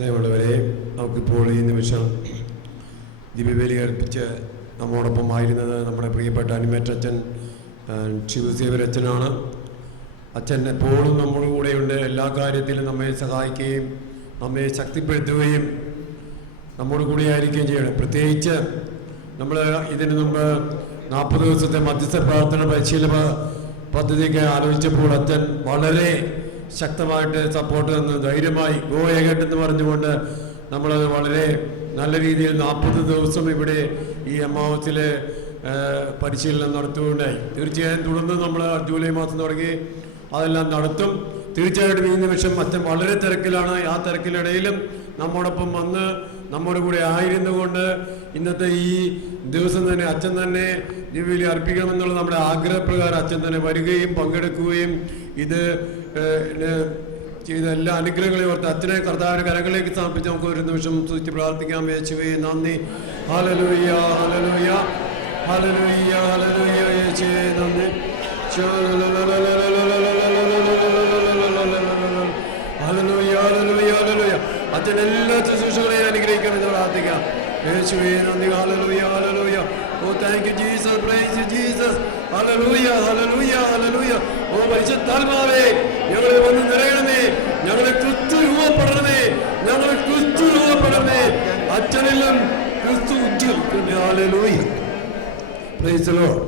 സ്നേഹമുള്ളവരെ, നമുക്കിപ്പോൾ ഈ നിമിഷം ദിവ്യബലി അർപ്പിച്ച് നമ്മോടൊപ്പം ആയിരുന്നത് നമ്മുടെ പ്രിയപ്പെട്ട അനിമേറ്റ് അച്ഛൻ ശിവസേവരച്ഛനാണ്. അച്ഛൻ എപ്പോഴും നമ്മുടെ കൂടെയുണ്ട്. എല്ലാ കാര്യത്തിലും നമ്മെ സഹായിക്കുകയും നമ്മെ ശക്തിപ്പെടുത്തുകയും നമ്മുടെ കൂടെ ആയിരിക്കുകയും ചെയ്യണം. പ്രത്യേകിച്ച് നമ്മൾ ഇതിനു മുമ്പ് 40 ദിവസത്തെ മധ്യസ്ഥ പ്രാർത്ഥന പരിശീലന പദ്ധതിക്ക് ആലോചിച്ചപ്പോൾ അച്ഛൻ വളരെ ശക്തമായിട്ട് സപ്പോർട്ട് തന്ന് ധൈര്യമായി ഗോ എഹെഡ് എന്ന് പറഞ്ഞുകൊണ്ട് നമ്മളത് വളരെ നല്ല രീതിയിൽ 40 ദിവസം ഇവിടെ ഈ എമ്മാവസിലെ പരിശീലനം നടത്തുകയുണ്ടായി. തീർച്ചയായും തുടർന്ന് നമ്മൾ ജൂലൈ മാസം തുടങ്ങി അതെല്ലാം നടത്തും. തീർച്ചയായിട്ടും ഈ നിമിഷം അച്ഛൻ വളരെ തിരക്കിലാണ്. ആ തിരക്കിനിടയിലും നമ്മോടൊപ്പം വന്ന് നമ്മുടെ കൂടെ ആയിരുന്നുകൊണ്ട് ഇന്നത്തെ ഈ ദിവസം തന്നെ അച്ഛൻ തന്നെ ദിവ്യബലി അർപ്പിക്കണമെന്നുള്ള നമ്മുടെ ആഗ്രഹപ്രകാരം അച്ഛൻ തന്നെ വരികയും പങ്കെടുക്കുകയും ഇത് ചെയ്ത എല്ലാ അനുഗ്രഹങ്ങളെയും ഓർത്ത് അച്ഛനെ കർത്താവിന്റെ കരങ്ങളിലേക്ക് സമർപ്പിച്ച് നമുക്ക് ഒരു നിമിഷം സ്തുതിച്ച് പ്രാർത്ഥിക്കാം. യേശുവേ നന്ദി, ഹല്ലേലൂയ ഹല്ലേലൂയ ഹല്ലേലൂയ ഹല്ലേലൂയ. യേശുവേ നന്ദി, ഹല്ലേലൂയ ഹല്ലേലൂയ ഹല്ലേലൂയ. അച്ഛൻ എല്ലാ ശുശ്രൂഷകളെയും അനുഗ്രഹിക്കണമെന്ന് പ്രാർത്ഥിക്കാം. യേശുവേ നന്ദി, hallelujah hallelujah. Oh thank you Jesus, praise you Jesus, hallelujah hallelujah hallelujah. ഓ പരിശുദ്ധാത്മാവേ, ഞങ്ങളെ വന്ന് നിറയണമേ, ഞങ്ങളെ ക്രിസ്തു രൂപപ്പെടണമേ, ഞങ്ങളെ ക്രിസ്തു രൂപപ്പെടണമേ. അച്ഛനെല്ലാം ക്രിസ്തു ഉജ്ജ്വലിക്കണമേ. Hallelujah, praise the Lord.